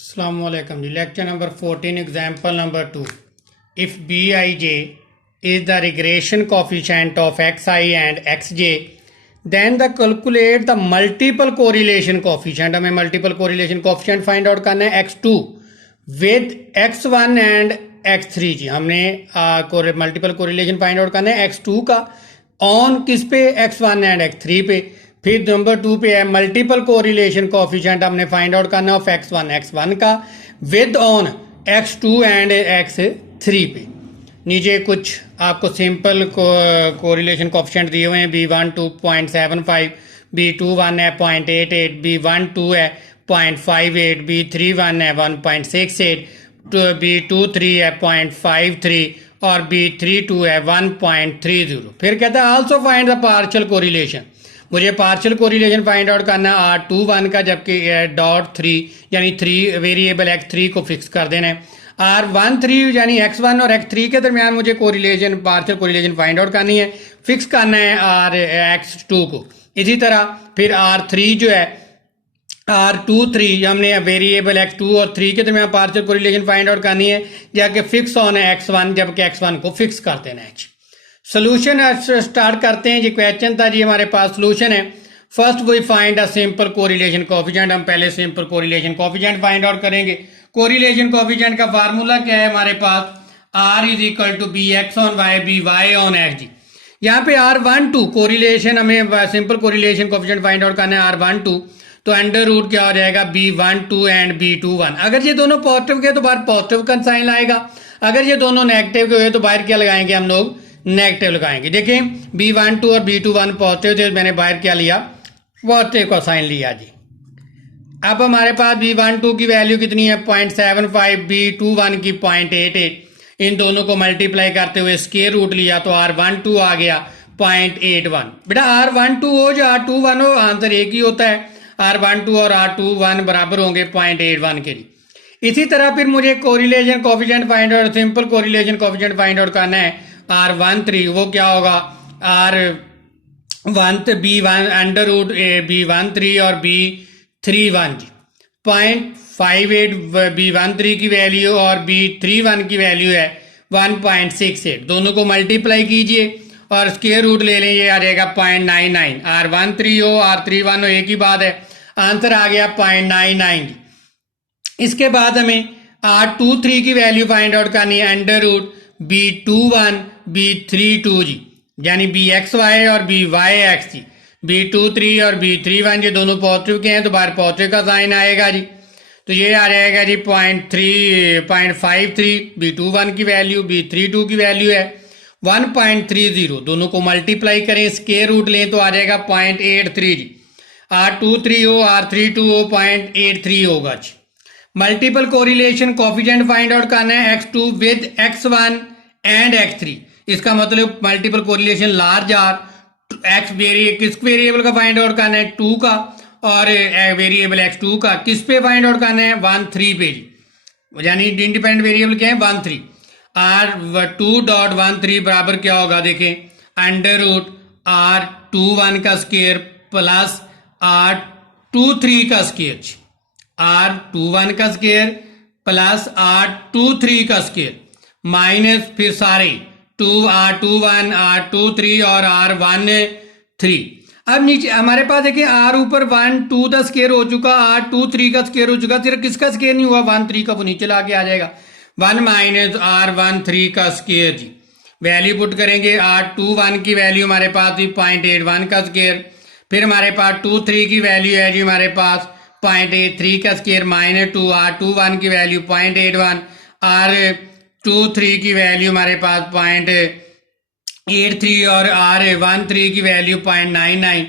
Assalamualaikum. Lecture number 14, example number 2. If Bij is the regression coefficient of xi and xj, then the calculate the multiple correlation coefficient. हमें multiple correlation coefficient find out करना है x2 with x1 and x3 जी. हमने multiple correlation find out करना है x2 का on किस पे, x1 and x3 पे. फिर नंबर 2 पे है मल्टीपल कोरिलेशन कोफिशिएंट हमने फाइंड आउट करना ऑफ x1 का with on x2 and x3 पे. नीचे कुछ आपको सिंपल कोरिलेशन कोफिशिएंट दिए हुए हैं. B1 2.75, B21 है 0.88, B12 है 0.58, B31 है 1.68, B23 है 0.53 और B32 है 1.30. फिर कहता है also find the partial correlation. मुझे पार्शियल कोरिलेशन फाइंड आउट करना है R21 का, जबकि .3 यानी 3 वेरिएबल x3 को फिक्स कर देना है. R13 यानी x1 और x3 के दरमियान मुझे correlation partial correlation find out करनी है, फिक्स करना है x2 को. इसी तरह फिर R3 जो है R23 हमने वेरिएबल x2 और 3 के दरमियान पार्शियल कोरिलेशन फाइंड आउट करनी है, जाके फिक्स ऑन है x1, जबकि x1 को फिक्स कर देना है. सोल्यूशन स्टार्ट करते हैं जी. क्वेश्चन था जी, हमारे पास सोल्यूशन है. First we find a simple correlation coefficient. हम पहले simple correlation coefficient find out करेंगे. कोरिलेशन कोएफिशिएंट का फार्मूला क्या है हमारे पास, R is equal to b x on y b y on x जी. यहाँ पे R12 कोरिलेशन, हमें simple correlation coefficient find out करना है R12, तो अंडर रूट क्या हो जाएगा B12 एंड B21. अगर ये दोनों पॉजिटिव के तो बाहर पॉजिटिव का साइन लाएगा, अगर ये दोनों नेगेटिव के हुए तो बाहर क्या लगाएंगे हम लोग, नेगेटिव लगाएंगे. देखें B12 और B21 पॉजिटिव थे, मैंने बाहर क्या लिया, पॉजिटिव का साइन लिया जी. अब हमारे पास B12 की वैल्यू कितनी है 0.75, B21 की 0.88. इन दोनों को मल्टीप्लाई करते हुए स्क्वायर रूट लिया तो R12 आ गया 0.81. बेटा R12 हो जो R21 हो, आंसर एक ही होता है. R12 और R21 बराबर होंगे 0.81 के लिए. इसी तरह फिर मुझे correlation coefficient find out, simple correlation coefficient find out करना है R13. वो क्या होगा, B1 अंडर रूट B13 और B31 जी. 0.58 B13 की वैल्यू और B31 की वैल्यू है 1.68. दोनों को मल्टीप्लाई कीजिए और स्क्वायर रूट ले लें, ये आ जाएगा 0.99. R13 हो R31 हो एक ही बात है, आंसर आ गया 0.99 जी. इसके बाद हमें R23 की वैल्यू फाइंड आउट करनी है अंडर रूट B21 B32 जी, यानी BXY और BYX जी. B23 और B31 ये दोनों पॉजिटिव के हैं तो बाहर पॉजिटिव का साइन आएगा जी. तो ये आ जाएगा जी 0.53 B21 की वैल्यू, B32 की वैल्यू है 1.30. दोनों को मल्टीप्लाई करें, स्क्वायर रूट लें तो आ जाएगा 0.83 जी. R23 हो R32 हो 0.83 होगा जी. Multiple correlation coefficient find out करना है x2 with x1 and x3. इसका मतलब मल्टीपल कोरिलेशन लार्ज आर किस वेरिएबल का फाइंड आउट करना है 2 का, और वेरिएबल x2 का किस पे फाइंड आउट करना है 1 3 पे जी. यानी इंडिपेंडेंट वेरिएबल क्या है 1 3. R2.13 बराबर क्या होगा, देखें अंडर रूट R21 का स्क्वायर प्लस R23 का स्क्वायर, R21 का स्क्वायर प्लस R23 का स्क्वायर माइनस फिर सारे R21 R23 और R13. अब नीचे हमारे पास देखिए R ऊपर 1 2 का स्क्वायर हो चुका, R23 का स्क्वायर हो चुका, सिर्फ किसका स्क्वायर नहीं हुआ 1 3 का, वो नीचे लाके आ जाएगा 1 माइनस R13 का स्क्वायर जी. वैल्यू पुट करेंगे, R21 की वैल्यू हमारे पास 0.81 का स्क्वायर, फिर हमारे पास 23 की वैल्यू है जी हमारे पास 0.83 का स्क्वायर माइनस 2, R21 की वैल्यू 0.81, R23 की वैल्यू हमारे पास 0.83 और R13 की वैल्यू 0.99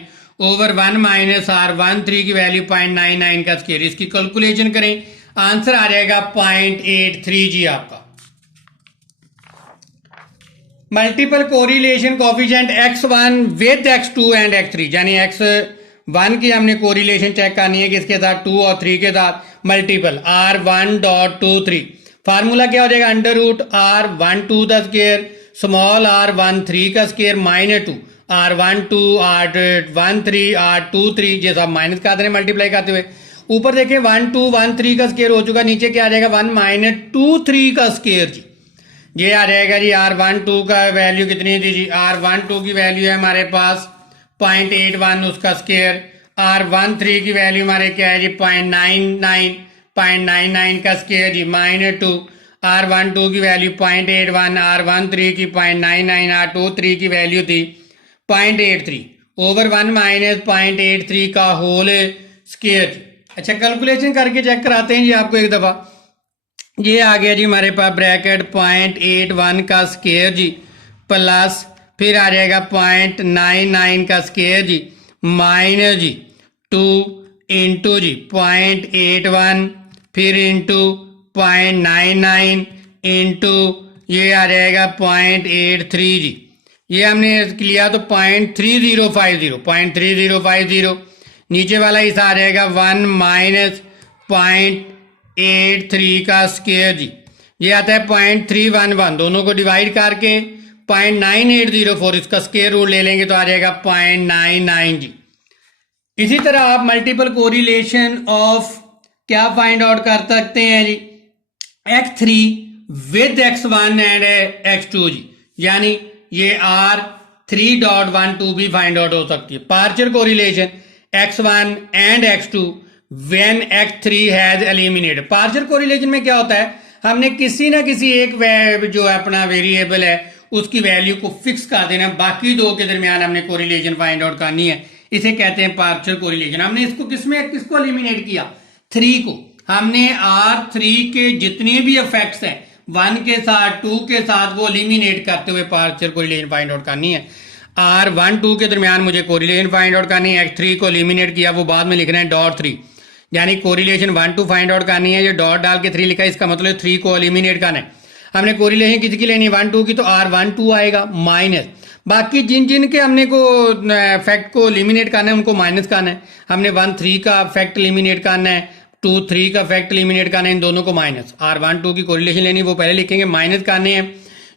ओवर 1 माइनस R13 की वैल्यू 0.99 का स्क्वायर. इसकी कैलकुलेशन करें, आंसर आ जाएगा 0.83 जी आपका. Multiple correlation coefficient x1 with x2 and x3, यानी x1 की हमने कोरिलेशन चेक करनी है किसके साथ 2 और 3 के साथ, मल्टीपल R1.23. फार्मूला क्या हो जाएगा अंडर रूट R12 का स्क्वायर स्मॉल R13 का square minus 2 R12 R13 R23 ये सब माइनस करते हैं मल्टीप्लाई करते हुए ऊपर देखें 1 2 1 3 का स्केयर हो चुका, नीचे क्या आ जाएगा 1 माइनस 2 3 का स्केयर जी। ये आ जाएगा जी R12 का वैल्यू कितनी थी जी, R12 की वैल्यू है हमारे पास 0.81 उसका स्केयर, R13 की वैल्यू हमारे क्या है जी 0.99 का स्केयर जी, -2 R12 की वैल्यू 0.81, R13 की 0.99, R23 की वैल्यू थी 0.83 ओवर 1 माइनस 0.83 का होल स्केयर। अच्छा कैलकुलेशन करके चेक कराते हैं जी आपको एक दफ़ा। ये आ गया जी हमारे पास ब्रैकेट 0.81 का स्केयर जी प्लस फिर आ जाएगा 0.99 का स्केयर जी माइनस जी 2 इंटू जी 0.81 फिर इंटू 0.99 इंटू ये आ जाएगा 0.83 जी। ये हमने लिया तो 0.3050 नीचे वाला हिस्सा आ जाएगा 1 माइनस 0.83 का स्केयर जी। ये आता है 0.311, दोनों को डिवाइड करके 0.9804 इसका स्केयर रूट ले लेंगे तो आ जाएगा 0.99 जी। इसी तरह आप मल्टीपल कोरिलेशन ऑफ क्या फाइंड आउट कर सकते हैं जी, x3 with x1 and x2 जी, यानी ये R3.12 भी फाइंड आउट हो सकती है। Partial correlation x1 and x2 when x3 has eliminated. Partial correlation में क्या होता है, हमने किसी ना किसी एक जो अपना वेरिएबल है उसकी वैल्यू को फिक्स कर देना, बाकी दो के दरमियान हमने कोरिलेशन फाइंड आउट करनी है, इसे कहते हैं पार्शियल कोरिलेशन। हमने इसको किसको एलिमिनेट किया, 3 को। हमने R3 के जितने भी इफेक्ट्स हैं 1 के साथ 2 के साथ वो एलिमिनेट करते हुए पार्शियल कोरिलेशन फाइंड आउट करनी है। R1 2 के दरमियान मुझे कोरिलेशन फाइंड आउट करनी है, x3 को एलिमिनेट किया वो बाद में लिखना है .3, यानी कोरिलेशन 1 2 फाइंड आउट करनी है। ये डॉट डाल के 3 लिखा है, इसका मतलब 3 को एलिमिनेट करना है। हमने कोरिलेशन किसकी लेनी है 1 2 की, तो R12 आएगा माइनस बाकी जिन के हमने को फैक्ट को एलिमिनेट करना है उनको माइनस करना है। हमने 1 3 का फैक्ट एलिमिनेट करना है, 2 3 का फैक्ट एलिमिनेट करना है, इन दोनों को माइनस। R12 की कोरिलेशन लेनी वो पहले लिखेंगे, माइनस करने हैं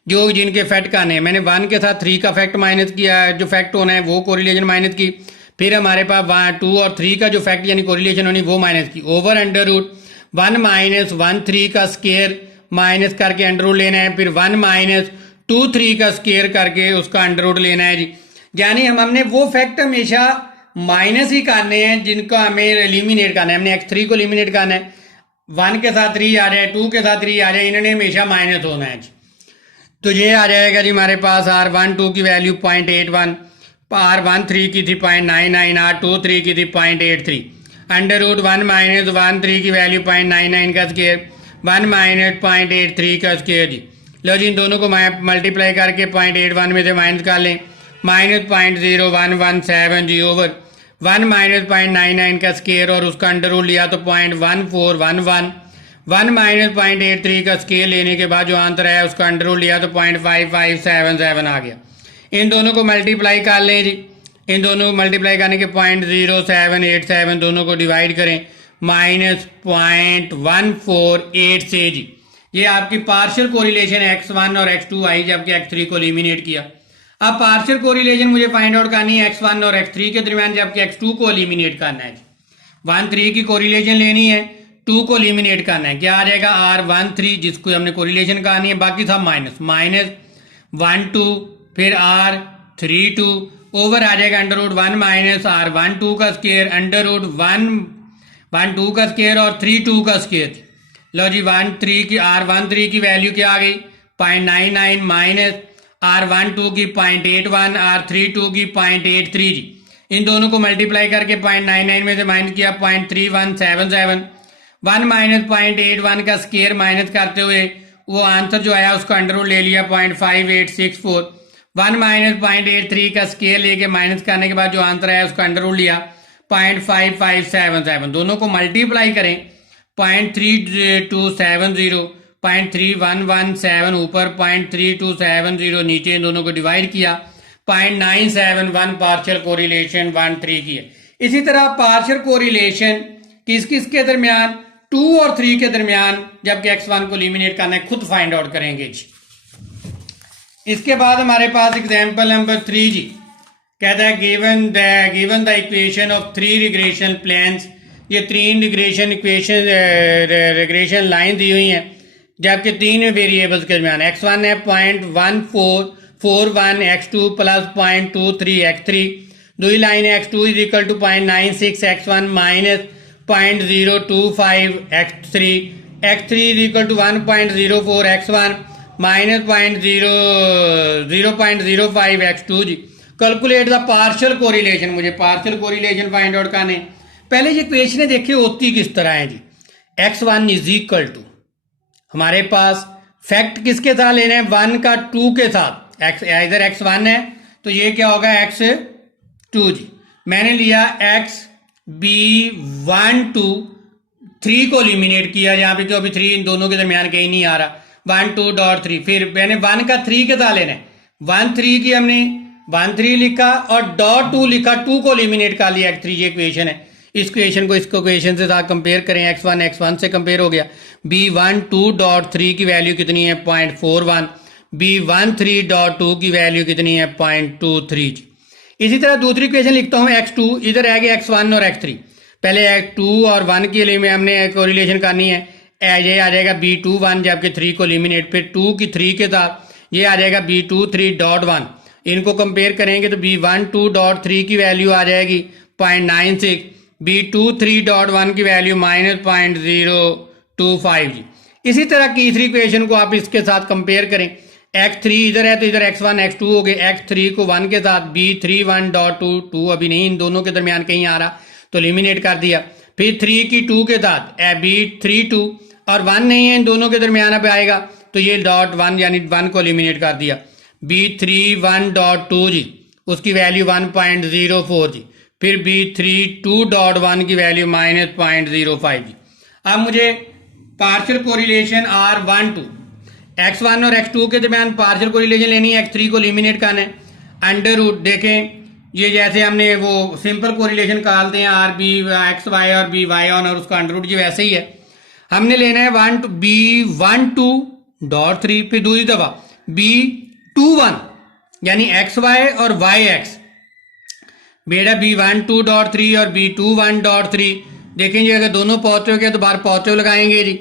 जो जिनके फैक्ट करने हैं। मैंने 1 के साथ 3 का फैक्ट माइनस किया, जो फैक्ट होना है वो कोरिलेशन माइनस की, फिर हमारे पास 2 और 3 का जो फैक्ट यानी कोरिलेशन होनी वो माइनस की, ओवर अंडर रूट 1 माइनस 1 3 का स्केयर माइनस करके अंडर रूट लेना है, फिर 1 माइनस 2 3 का स्केयर करके उसका अंडर रूट लेना है जी। यानी हमने वो फैक्ट हमेशा माइनस ही करने हैं जिनको हमें एलिमिनेट करना है। हमने x3 को एलिमिनेट करना है, 1 के साथ 3 आ जाए, 2 के साथ 3 आ जाए, इन्होंने हमेशा माइनस होना है जी। तो ये आ जाएगा जी हमारे पास R12 की वैल्यू 0.81, R13 की थी 0.99, R23 की थी 0.83, अंडर रूट 1 माइनस 1 3 की वैल्यू 0.99 का स्केयर, 1 माइनस 0.83 का स्केयर जी। लो जी इन दोनों को मल्टीप्लाई करके 0.81 में से माइनस कर लें, माइनस 0.0117 जी ओवर 1 माइनस 0.99 का स्केयर और उसका अंडर रूट लिया तो 0.1411, 1 माइनस 0.83 का स्केयर लेने के बाद जो आंसर है उसका अंडर रूट लिया तो 0.5577 आ गया। इन दोनों को मल्टीप्लाई कर लें जी, इन दोनों को मल्टीप्लाई करने के 0.0787 दोनों को डिवाइड करें माइनस 0.148 से जी। ये आपकी पार्शियल कोरिलेशन x1 और x2 आई जबकि x3 को एलिमिनेट किया। अब पार्शियल कोरिलेशन मुझे फाइंड आउट करनी है x1 और x3 के दरमियान जबकि x2 को एलिमिनेट करना है। 1 3 की कोरिलेशन लेनी है, 2 को एलिमिनेट करना है, क्या आ जाएगा R13 जिसको हमने कोरिलेशन करनी है, बाकी सब माइनस 1 2 फिर R32 ओवर आ जाएगा अंडर रूट 1 माइनस R12 का स्केयर, अंडर रूट 1 2 का स्केयर और 3 2 का स्केयर। लो जी R13 की वैल्यू क्या आ गई 0.99 माइनस R12 की 0.81, R32 की 0.83 जी। इन दोनों को मल्टीप्लाई करके 0.99 में से माइनस किया 0.3177, 1 माइनस 0.81 का स्केयर माइनस करते हुए वो आंसर जो आया उसका अंडर रूट ले लिया 0.5864, 1 माइनस 0.83 का स्केयर लेके माइनस करने के बाद जो आंसर आया उसका अंडर रूट लिया 0.5577। दोनों को मल्टीप्लाई करें 0.3270, 0.3117 ऊपर 0.3270 नीचे, इन दोनों को डिवाइड किया 0.971 पार्शियल कोरिलेशन 1 3 की है। इसी तरह पार्शियल कोरिलेशन किस किस के दरमियान 2 और 3 के दरमियान जबकि x1 को एलिमिनेट करना है खुद फाइंड आउट करेंगे जी। इसके बाद हमारे पास एग्जांपल नंबर 3 जी कहता है given the equation of 3 regression planes ये 3 रिग्रेशन लाइन दी हुई हैं जबकि 3 वेरिएबल्स के दरमियान x1 है 0.1441 x2 प्लस 0.23 x3, दूसरी लाइन है x2 is equal to 0.96 x1 minus 0.025 x3, x3 is equal to 1.04 x1 minus 0.05 x2 जी। कैलकुलेट द पार्शियल कोरिलेशन, मुझे पार्शियल कोरिलेशन फाइंड आउट करने। पहले ये इक्वेशनें देखिए होती किस तरह है जी। x1 इज इक्वल टू, हमारे पास फैक्ट किसके साथ लेना है, 1 का 2 के साथ, इधर x1 है तो ये क्या होगा x2 जी। मैंने लिया xb1 2 3 को एलिमिनेट किया यहाँ पे, तो अभी 3 इन दोनों के दरमियान कहीं नहीं आ रहा, 1 2.3, फिर मैंने 1 का 3 के साथ लेना है, 1 3 की हमने 1 3 लिखा और डॉट 2 लिखा, 2 को एलिमिनेट कर लिया, x3 ये इक्वेशन है। इस इक्वेशन को इसको इक्वेशन से साथ कंपेयर करें, x1 से कंपेयर हो गया, b12.3 की वैल्यू कितनी है 0.41, b13.2 की वैल्यू कितनी है 0.23। इसी तरह दूसरी इक्वेशन लिखता हूं x2, इधर है x1 और x3, पहले x2 और 1 के लिए हमने कोरिलेशन करनी है, ये आ जाएगा b21 जबकि 3 को एलिमिनेट, फिर 2 की 3 के साथ ये आ जाएगा b23.1, इनको कंपेयर करेंगे तो b12.3 की वैल्यू आ जाएगी 0.96, b23.1 की वैल्यू माइनस 0.025 जी। इसी तरह तीसरी इक्वेशन को आप इसके साथ कंपेयर करें, x3 इधर है तो इधर x1 x2 हो गए, x3 को 1 के साथ b31.22 अभी नहीं, इन दोनों के दरमियान कहीं आ रहा तो एलिमिनेट कर दिया, फिर 3 की 2 के साथ b32 और 1 नहीं है इन दोनों के दरमियान अब आएगा तो ये डॉट 1 यानी 1 को एलिमिनेट कर दिया, b31.2 जी उसकी वैल्यू 1.04 जी, फिर b32.1 की वैल्यू माइनस 0.05 जी। अब मुझे पार्शियल कोरिलेशन R12 x1 और x2 के दरमियान पार्शियल कोरिलेशन लेनी है, x3 को एलिमिनेट करना है, अंडर रूट देखें ये जैसे हमने वो सिंपल कोरिलेशन निकालते हैं आर बी एक्स वाई और बी वाई ऑन और उसका अंडर रूट जी वैसे ही है, हमने लेना है b12.3, फिर दूसरी दफा b21 यानी एक्स वाई और वाई एक्स, बेटा b12.3 और b21.3 देखेंगे अगर दोनों पॉजिटिव के तो बाहर पॉजिटिव लगाएंगे जी,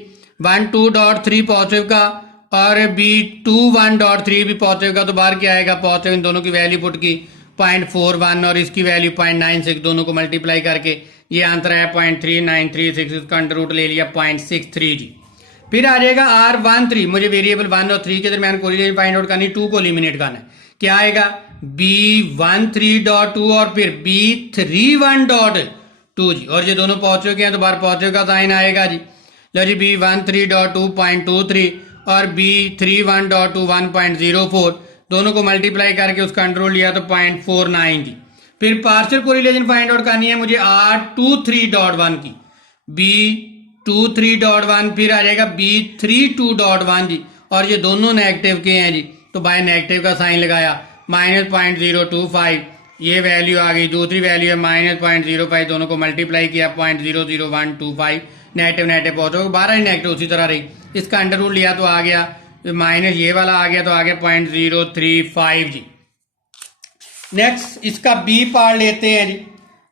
12.3 पॉजिटिव का और b21.3 भी पॉजिटिव का तो बाहर क्या आएगा पॉजिटिव, इन दोनों की वैल्यू पुट की 0.41 और इसकी वैल्यू 0.96, दोनों को मल्टीप्लाई करके ये आंसर है 0.3936, इसका अंडर रूट ले लिया 0.63 जी। फिर आ जाएगा R13, मुझे वेरिएबल 1 और 3 के दरमियान कोरिलेशन फाइंड आउट करनी, 2 को एलिमिनेट करना है, क्या आएगा b13.2 और फिर b31.2 जी, और ये दोनों पॉजिटिव के हैं तो बाहर पॉजिटिव का साइन आएगा जी। लो जी b13.2 0.23 और b31.2 1.04, दोनों को मल्टीप्लाई करके उसका अंडर रूट लिया तो 0.49 जी। फिर पार्शियल कोरिलेशन फाइंड आउट करनी है मुझे R23.1 की, b23.1 फिर आ जाएगा b32.1 जी, और ये दोनों नेगेटिव के हैं जी तो बाय नेगेटिव का साइन लगाया, माइनस 0.025 ये वैल्यू आ गई, दूसरी वैल्यू है माइनस 0.05, दोनों को मल्टीप्लाई किया 0.00125, नेगेटिव नेगेटिव पहुंचो 12 ही नेगेटिव उसी तरह रही, इसका अंडर रूट लिया तो आ गया माइनस ये वाला आ गया तो आ गया 0.035 जी। नेक्स्ट इसका बी पार्ट लेते हैं जी,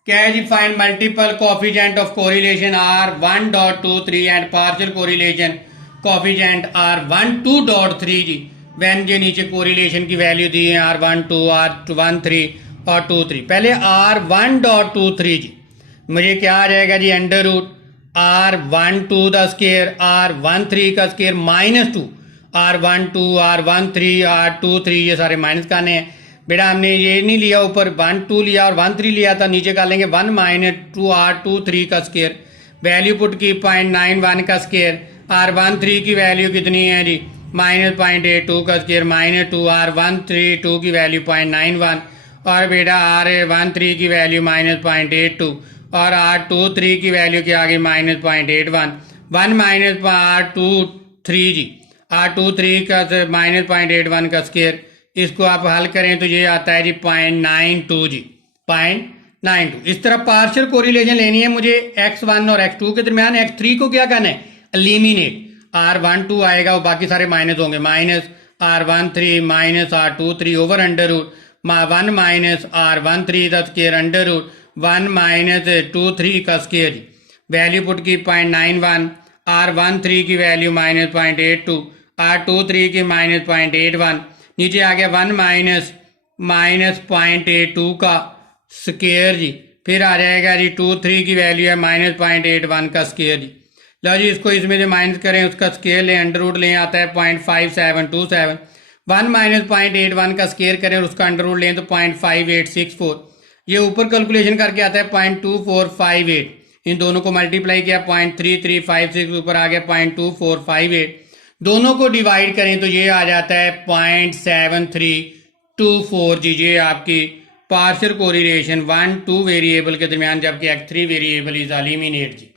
क्या है जी, find multiple coefficient of correlation R1.23 and partial correlation coefficient R12.3 जी, व्हेन ये नीचे कोरिलेशन की वैल्यू दी है R12 R13 और 23। पहले R1.23 जी मुझे क्या आ जाएगा जी, under root R12 the square R13 का स्क्वायर -2 R12 R13 R23 ये सारे माइनस करने हैं बेटा, हमने ये नहीं लिया ऊपर 1 2 लिया और 1 3 लिया था, नीचे कर लेंगे 1 - 2 R23 का स्क्वायर, वैल्यू पुट की 0.91 का स्क्वायर, R13 की वैल्यू कितनी है जी -0.82 का स्क्वायर -2 R132 की वैल्यू 0.91 और बेटा R13 की वैल्यू -0.82 और R23 की वैल्यू क्या आ गई -0.81, 1 R23 जी R23 का -0.81 का स्क्वायर, इसको आप हल करें तो ये आता है जी 0.92 जी 0.92। इस तरह पार्शियल कोरिलेशन लेनी है मुझे x1 और x2 के दरमियान, x3 को क्या करना है एलिमिनेट, R12 आएगा वो बाकी सारे माइनस होंगे, minus R13 minus R23 over under root 1 minus R13 का स्क्वायर अंडर रूट 1 - 23 का स्क्वायर जी, वैल्यू पुट की 0.91, R13 की वैल्यू -0.82, R23 की -0.81, नीचे आ गया 1 माइनस 0.82 का स्केयर जी, फिर आ जाएगा जी 23 की वैल्यू है -0.81 का स्केयर जी। लो जी इसको इसमें से माइनस करें, उसका स्केयर लें, अंडर रूट लें, आता है 0.5727। 1 माइनस 0.81 का स्केयर करें और उसका अंडर रूट लें तो 0.5864। ये ऊपर कैलकुलेशन करके आता है 0.2458। इन दोनों को मल्टीप्लाई किया 0.3356, ऊपर आ गया 0.2458। दोनों को डिवाइड करें तो ये आ जाता है 0.7324 जी। ये आपकी पार्शियल कोरिलेशन 1-2 वेरिएबल के दरमियान, जबकि x3 variable is eliminate ji.